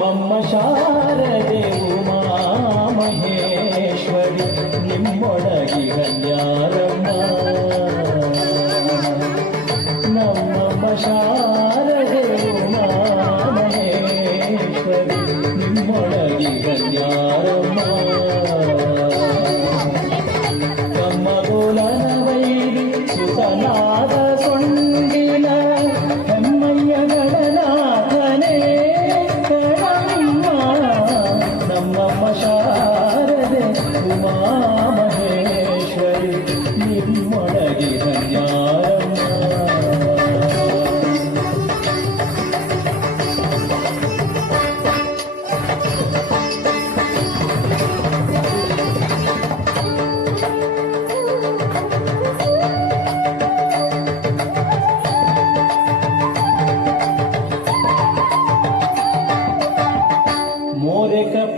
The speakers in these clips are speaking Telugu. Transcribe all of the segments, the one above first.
మమ్మ శారದೆ ఉమామహేశ్వరి నిమ్మొడగి కన్యారమ్మ. నమ్మమ్మ శారదే ఉమామహేశ్వరి నిమ్మొడగి కన్యారమ్మ. కమ్మగోళన వైరి సుతనా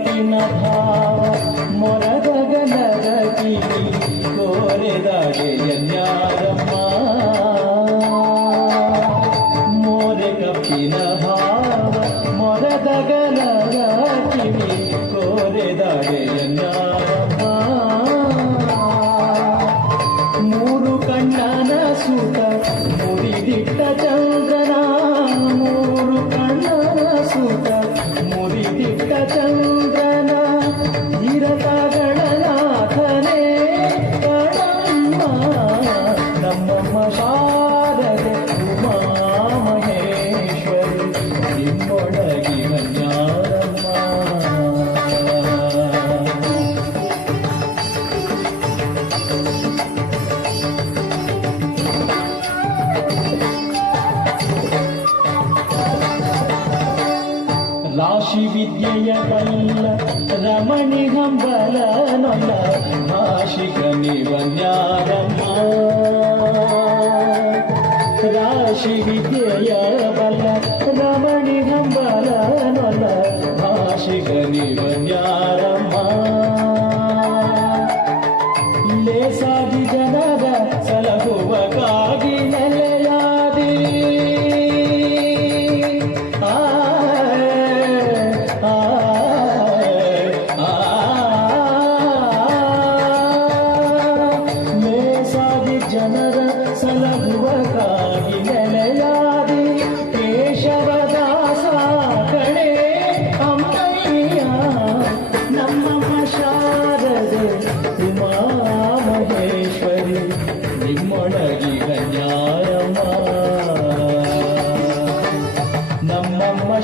ಮೋರೆ ಕಪ್ಪಿನ ಭಾವ ಮೊರದ ಗನದ ಕಿವಿ ಕೋರೆದಾಗೆ ಎನ್ಯಾರಮ್ಮ ಮೋರೆ ಕಪ್ಪಿನ ಭಾವ ಮೊರದ ಗನದ ಕಿವಿ ಕೋರೆದಾಗೆ ಎನ್ಯಾರಮ್ಮ ರಾಶಿ ವಿದ್ಯೆಯ ಬಲ್ಲ ರಮಣಿ ಹಂಬಲ ನೊಲ್ಲ ಭಾಷಿಕ ನಿವನ್ಯಾರಮ್ಮ ರಾಶಿ ವಿದ್ಯೆಯ ಬಲ್ಲ ರಮಣಿ ಹಂಬಲ ನೊಲ್ಲ ಭಾಷಿಕ ನಿವನ್ಯಾರಮ್ಮ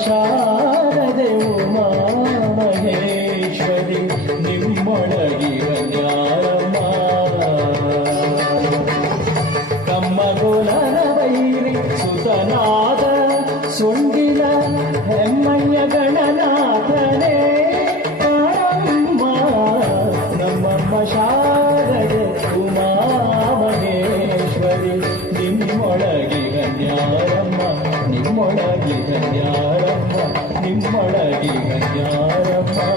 ಶಾರದೆ ಉಮಾ ಮಹೇಶ್ವರಿ ನಿಮ್ಮೊಳಗಿ ಕನ್ಯಾರಮ್ಮ ಕಮ್ಮಗೋಲನ ವೈರಿ ಸುತನಾದ ಸೊಂಡಿಲ ಹೆಮ್ಮಯ್ಯ மடடி கஞ்ஞாரம்மா